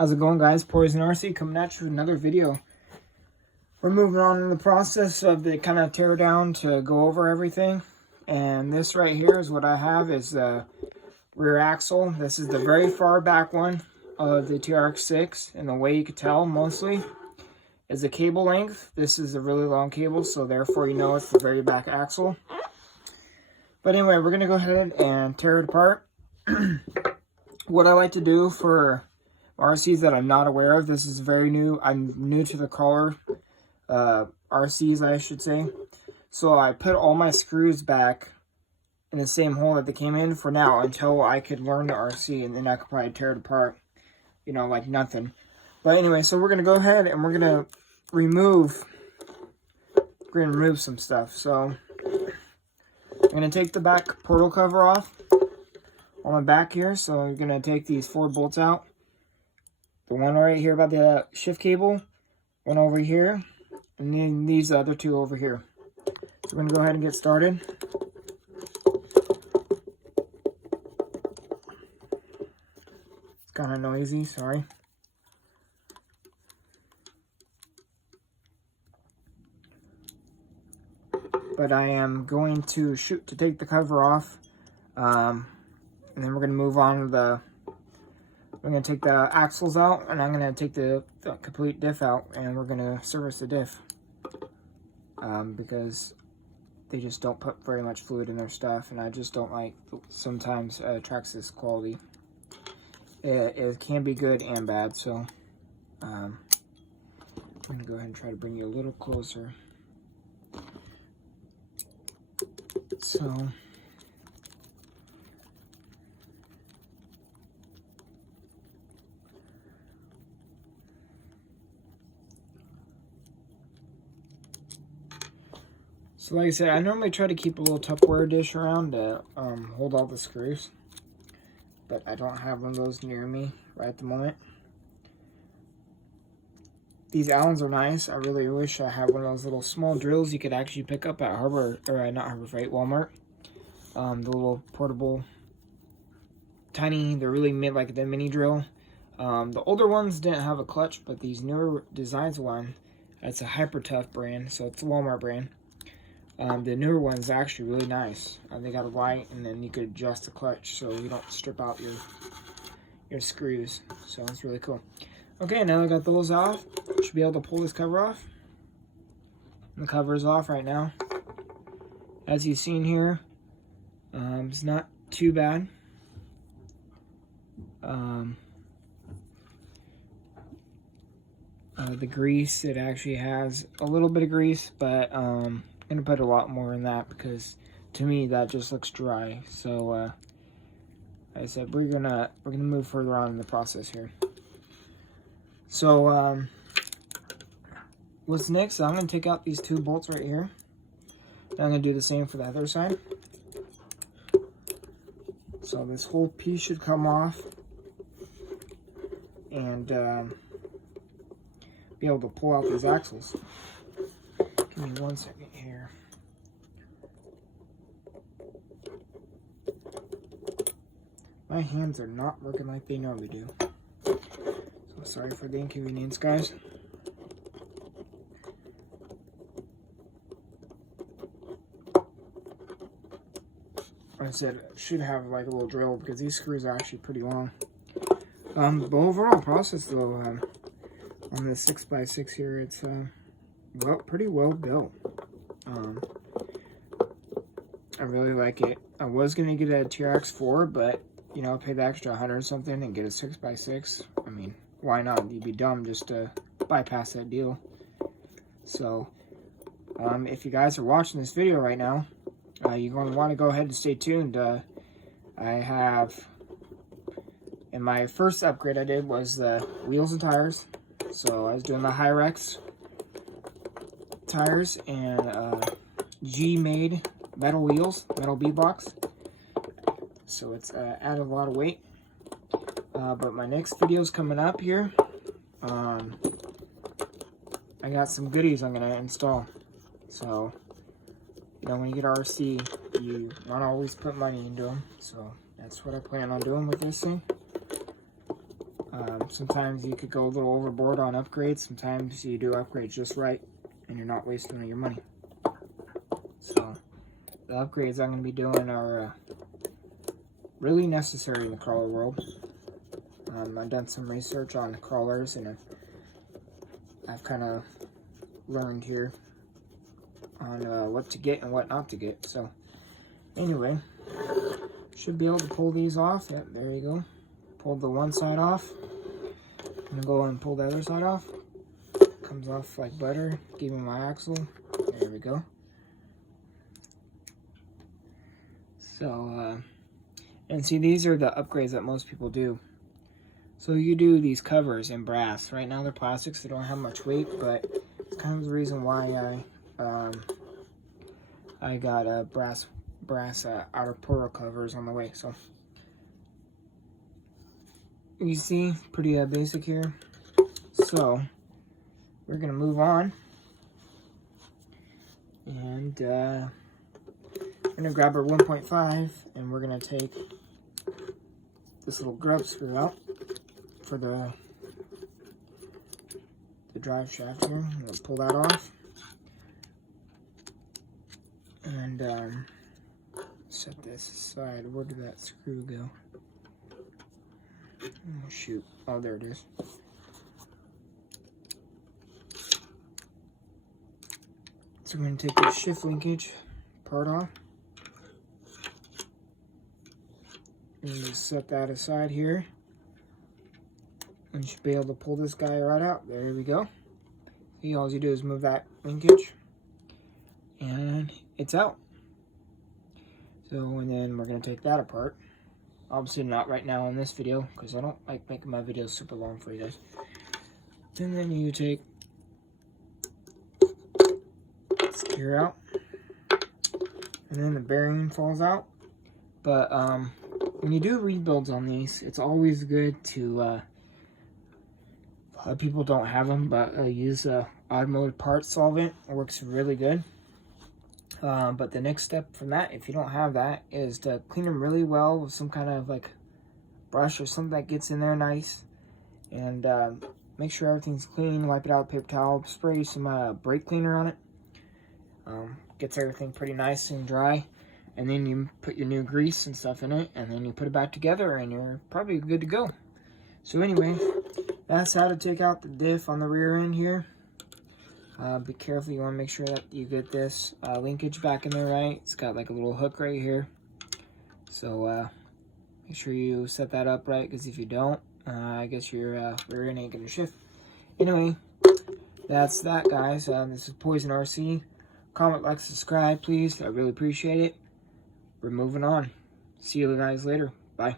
How's it going, guys? Poison RC coming at you with another video. We're moving on in the process of the kind of tear down to go over everything. And this right here is what I have is the rear axle. This is the very far back one of the TRX6. And the way you could tell mostly is the cable length. This is a really long cable, so therefore you know it's the very back axle. But anyway, we're going to go ahead and tear it apart. What I like to do for RCs that I'm not aware of, this is very new. I'm new to the crawler RCs, I should say. So I put all my screws back in the same hole that they came in for now until I could learn the RC, and then I could probably tear it apart, you know, like nothing. But anyway, so we're going to go ahead and we're going to remove some stuff. So I'm going to take the back portal cover off on the back here. So you're going to take these 4 bolts out. The one right here about the shift cable, one over here, and then these other 2 over here. So we're going to go ahead and get started. It's kind of noisy, sorry. But I am going to shoot to take the cover off, and then we're going to move on to the... I'm going to take the axles out, and I'm going to take the complete diff out, and we're going to service the diff. Because they just don't put very much fluid in their stuff, and I just don't like sometimes Traxxas quality. It can be good and bad, so I'm going to go ahead and try to bring you a little closer. So like I said, I normally try to keep a little Tupperware dish around to hold all the screws. But I don't have one of those near me right at the moment. These Allens are nice. I really wish I had one of those little small drills you could actually pick up at Walmart. The little portable, tiny, they're really made like the mini drill. The older ones didn't have a clutch, but these newer designs one, it's a Hyper Tough brand, so it's a Walmart brand. The newer one's actually really nice. They got a light, and then you could adjust the clutch so you don't strip out your screws. So it's really cool. Okay, now I got those off. Should be able to pull this cover off. The cover is off right now. As you've seen here, it's not too bad. The grease, it actually has a little bit of grease, but I'm gonna put a lot more in that because to me that just looks dry. So like I said, we're gonna move further on in the process here. So what's next? I'm gonna take out these 2 bolts right here. And I'm gonna do the same for the other side. So this whole piece should come off, and be able to pull out these axles. Give me 1 second here. My hands are not working like they normally do. So sorry for the inconvenience, guys. Like I said, I should have like a little drill because these screws are actually pretty long. The overall process though, on this 6x6 here, it's pretty well built. I really like it. I was gonna get a TRX4, but you know, pay the extra 100 or something and get a 6x6. I mean, why not? You'd be dumb just to bypass that deal. So, if you guys are watching this video right now, you're going to want to go ahead and stay tuned. I have, in my first upgrade I did was the wheels and tires. So I was doing the Hyrex tires and G-made metal wheels, metal B-box. So it's added a lot of weight. But my next video is coming up here. I got some goodies I'm going to install. So, you know, when you get RC, you not always put money into them. So that's what I plan on doing with this thing. sometimes you could go a little overboard on upgrades. Sometimes you do upgrades just right, and you're not wasting all your money. So the upgrades I'm going to be doing are really necessary in the crawler world. I've done some research on crawlers, and I've kind of learned here on what to get and what not to get. So anyway, should be able to pull these off. Yep, there you go. Pulled the one side off. I'm gonna go and pull the other side off. Comes off like butter. Give me my axle. There we go. So and see, these are the upgrades that most people do. So you do these covers in brass. Right now they're plastics, they don't have much weight, but it's kind of the reason why I got brass outer portal covers on the way. So you see, pretty basic here. So we're gonna move on, and we're gonna grab our 1.5, and we're gonna take this little grub screw out for the drive shaft here. I'm gonna pull that off, and set this aside. Where did that screw go? Oh shoot! Oh, there it is. So we're gonna take the shift linkage part off. And just set that aside here. And you should be able to pull this guy right out. There we go. See, all you do is move that linkage, and it's out. So, and then we're going to take that apart. Obviously not right now in this video, because I don't like making my videos super long for you guys. And then you take this gear out, and then the bearing falls out. But when you do rebuilds on these, it's always good to, a lot of people don't have them, but use automotive part solvent. It works really good. But the next step from that, if you don't have that, is to clean them really well with some kind of like brush or something that gets in there nice. And make sure everything's clean. Wipe it out with paper towel. Spray some brake cleaner on it. Gets everything pretty nice and dry. And then you put your new grease and stuff in it, and then you put it back together, and you're probably good to go. So anyway, that's how to take out the diff on the rear end here. Be careful, you want to make sure that you get this linkage back in there right. It's got like a little hook right here. So make sure you set that up right, because if you don't, I guess your rear end ain't going to shift. Anyway, that's that, guys. This is Poison RC. Comment, like, subscribe, please. I really appreciate it. We're moving on. See you guys later. Bye.